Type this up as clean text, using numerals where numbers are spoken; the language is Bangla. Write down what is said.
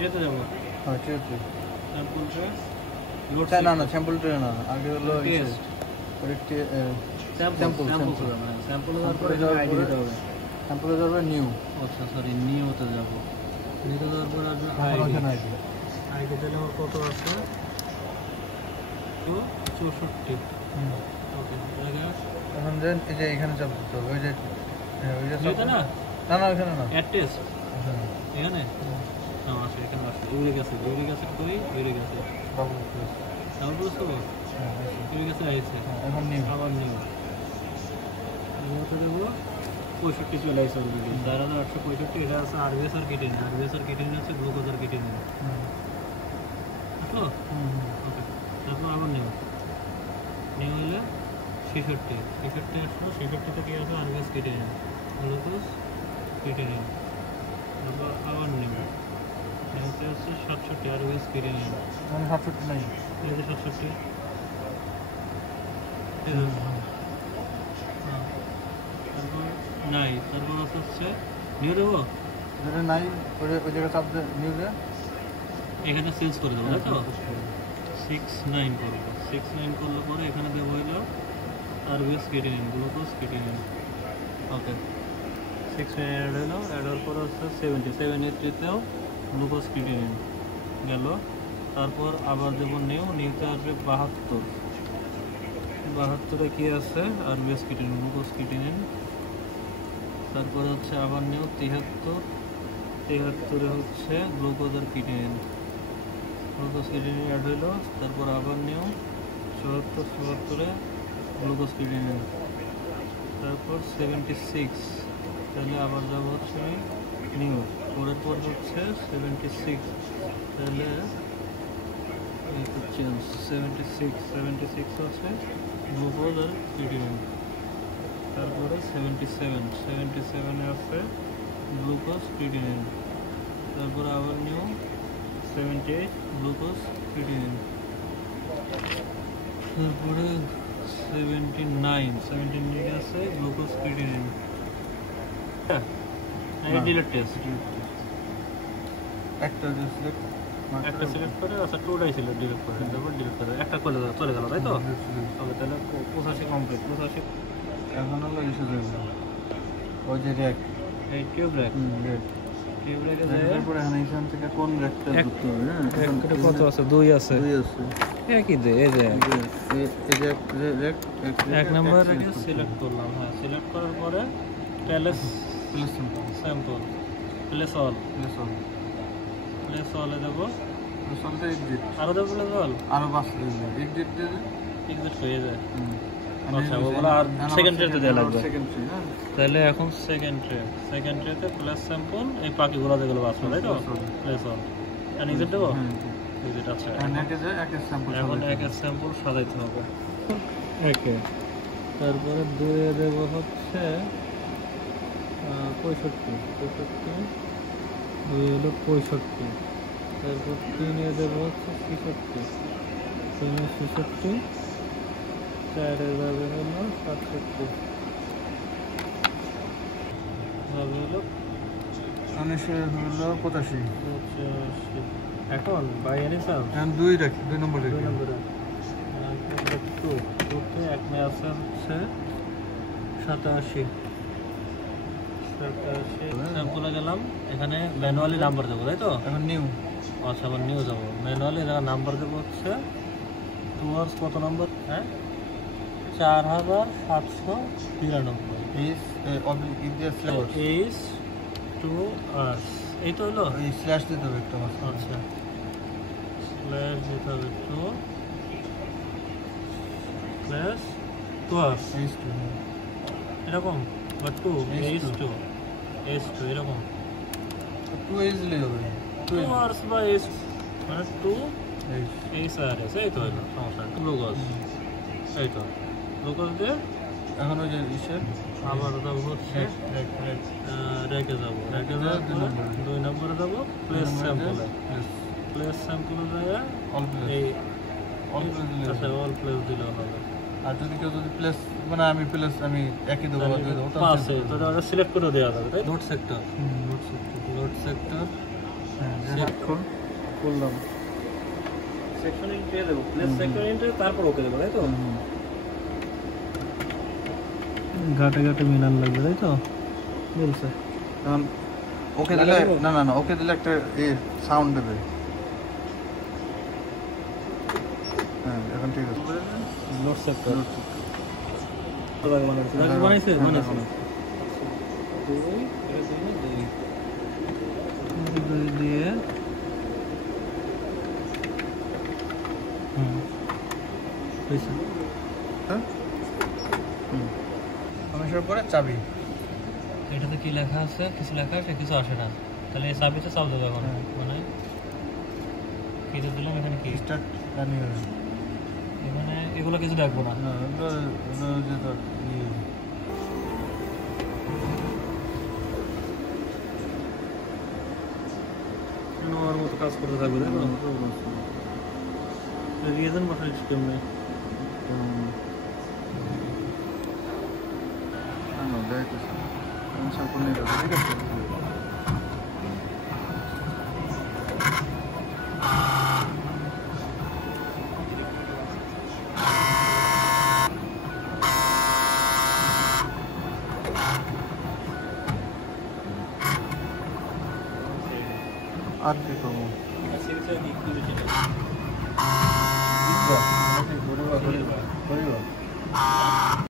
ট্রেতে যাব হ্যাঁ ট্রেতে স্যাম্পল ট্রে লোড না না স্যাম্পল ট্রে না আগে হলো টেস্ট স্যাম্পল স্যাম্পল তারপরে আইডি দিতে হবে স্যাম্পলে যাবে নিউ আচ্ছা সরি নিউতে যাব নিউতে যাওয়ার পর আসবে আইডি আইডি দিলে আমার কত আছে 264 ওকে এখন দেন এই যে এখানে চাপ দিতে হবে ওই যে না না না এখানে না অ্যাড টেস্ট এখানে না আছে এখানে আছে ইউরিক অ্যাসিড করি ইউরিক অ্যাসিড তারপর সব ইউরিক অ্যাসিড আছে এখন নিউ আবার নিউ নিউতে দেব 65 চলে আসছে অলরেডি 4865 এটা আছে আরবিএস আর কেটিন আছে গ্লুকোজ আর কেটিন আসলো ওকে তারপর আবার নিউ হলে 66 আসলো 66 কি আছে আরবিএস কেটিন গ্লুকোজ কেটিন তারপর আবার নিউ নিউতে আছে 67 আরবিএস কেটিন মানে 67 নাই এই যে 67 তারপর নাই তারপর হচ্ছে নিউ দেবো যেটা নাই ওই জায়গায় চাপ দিয়ে নিউ দিয়ে এখানে চেঞ্জ করে দেবো তাই তো 69 করবো 69 করলে পরে এখানে দেবো হইলো আরবিএস কেটিনিন গ্লুকোজ কেটিনিন ওকে 69 অ্যাড হলো অ্যাড হওয়ার পরে হচ্ছে 73তেও গ্লুকোজ কেটিনিন গেল তারপর আবার দেবো নিউতে আসবে 72 কি আছে আরবিএস কেটিনিন গ্লুকোজ কেটিনিন তারপরে হচ্ছে আবার নিউ 73 হচ্ছে গ্লুকোজ আর কেটিনিন অ্যাড হইলো তারপর আবার নিউ 74 গ্লুকোজ কেটিনিন তারপর 76 তাহলে আবার যাব হচ্ছে নিউ পরের পর হচ্ছে 76 তাহলে চেঞ্জ 76 হচ্ছে গ্লুকোজ আর কেটিনিন তারপরে 77 আছে গ্লুকোজ কেটিনিন তারপরে আবার নিউ 78 গ্লুকোজ কেটিনিন তারপরে 79 আছে গ্লুকোজ কেটিনিন ডিলিট টেস্ট একটা সিলেক্ট করে আচ্ছা টোটাই সিলেক্ট ডিলিট করে তারপর ডিলিট করে একটা চলে গেল তাই তো ওকে তাহলে 85 কমপ্লিট 85 এখন হলো ইস্যু দেবো ওই যে র্যাক এই টিউব র্যাক তারপরে এখান থেকে কোন র্যাকটা যুক্ত হবে একটা কত আছে দুই আছে একই দে এই যে র্যাক এক নাম্বার সিলেক্ট করলাম হ্যাঁ সিলেক্ট করার পরে প্লেস স্যাম্পল প্লেস অল দেবো আরো দেবো প্লেস অল আরো 5 এক্সিট হয়ে যায় আচ্ছা ওগুলো আর সেকেন্ড ট্রেতে দেওয়া লাগবে তাহলে এখন সেকেন্ড ট্রেতে প্লাস স্যাম্পল এই পাখিগুলো যেগুলো বাঁচবে তাই তো প্লেস অল আর নিজের দেবো এক্সিট আচ্ছা এখন একের স্যাম্পল সাজাইতে হবে একে তারপরে দুয়ে দেবো হচ্ছে 65 দুই হলো 65 তারপর তিনে দেবো হচ্ছে 66 চারে যাবে হলো 67 যাবে হলো 85 এখন বাই এনি চান্স এখন 2 রাখি 2 নম্বরে এক মে আছে হচ্ছে 87 স্যাম্পলে গেলাম এখানে ম্যানুয়ালি নাম্বার দেবো তাই তো এখন নিউ আচ্ছা আবার নিউ যাবো ম্যানুয়ালি এখানে নাম্বার দেবো হচ্ছে টুয়ার্স কত নম্বর হ্যাঁ 4793 টু আর্স এই তো হলো এই স্ল্যাশ দিতে হবে একটা আচ্ছা স্ল্যাশ দিতে হবে টু স্ল্যাশ টু আর্স এরকম বা টু এইচ টু এরকম 2 ইজিলি হবে 2 আর্স বা এইচ মানে 2 এইচ আর এস এই তো হলো সমস্যা গ্লুকোজ এই তো গ্লুকোজ দিয়ে এখন ওই যে ইসের আবার যাবো হচ্ছে রেখে যাবো 2 নম্বরে যাবো প্লেস স্যাম্পলে যায় এই আচ্ছা অল প্লেস দিলেও হবে আর যদি কেউ যদি প্লেস মানে আমি একই দেবো আছে তো সিলেক্ট করে দেওয়া যাবে তাই নোট সেক্টর করলাম সেকশন ইন পেয়ে দেবো, প্লেস সেকশন ইন তারপর ওকে দেবো, তাই তো? ঘাটে ঘাটে মিলান লাগবে, তাই তো? মিলছে। কারণ ওকে দিলে না ওকে দিলে একটা সাউন্ড দেবে। হ্যাঁ এখন ঠিক আছে। নোট সেভ কর। বানাইছে দুই দিয়ে হয়েছে। হ্যাঁ মানুষের পরে চাবি, এটাতে কি লেখা আছে? কিছু লেখা আছে, কিছু আসে না। তাহলে এই চাবিতে চাপ দেবো এখন। মানে কিছু দিলাম, এখানে কি স্টার্ট রানিং হবে। এখানে এগুলো কিছু দেখবো না। আমার মতো কাজ করতে থাকবে, তাই তো? রিয়েজন বসার সিস্টেম নেই। ঠিক আছে। আর কি করবো?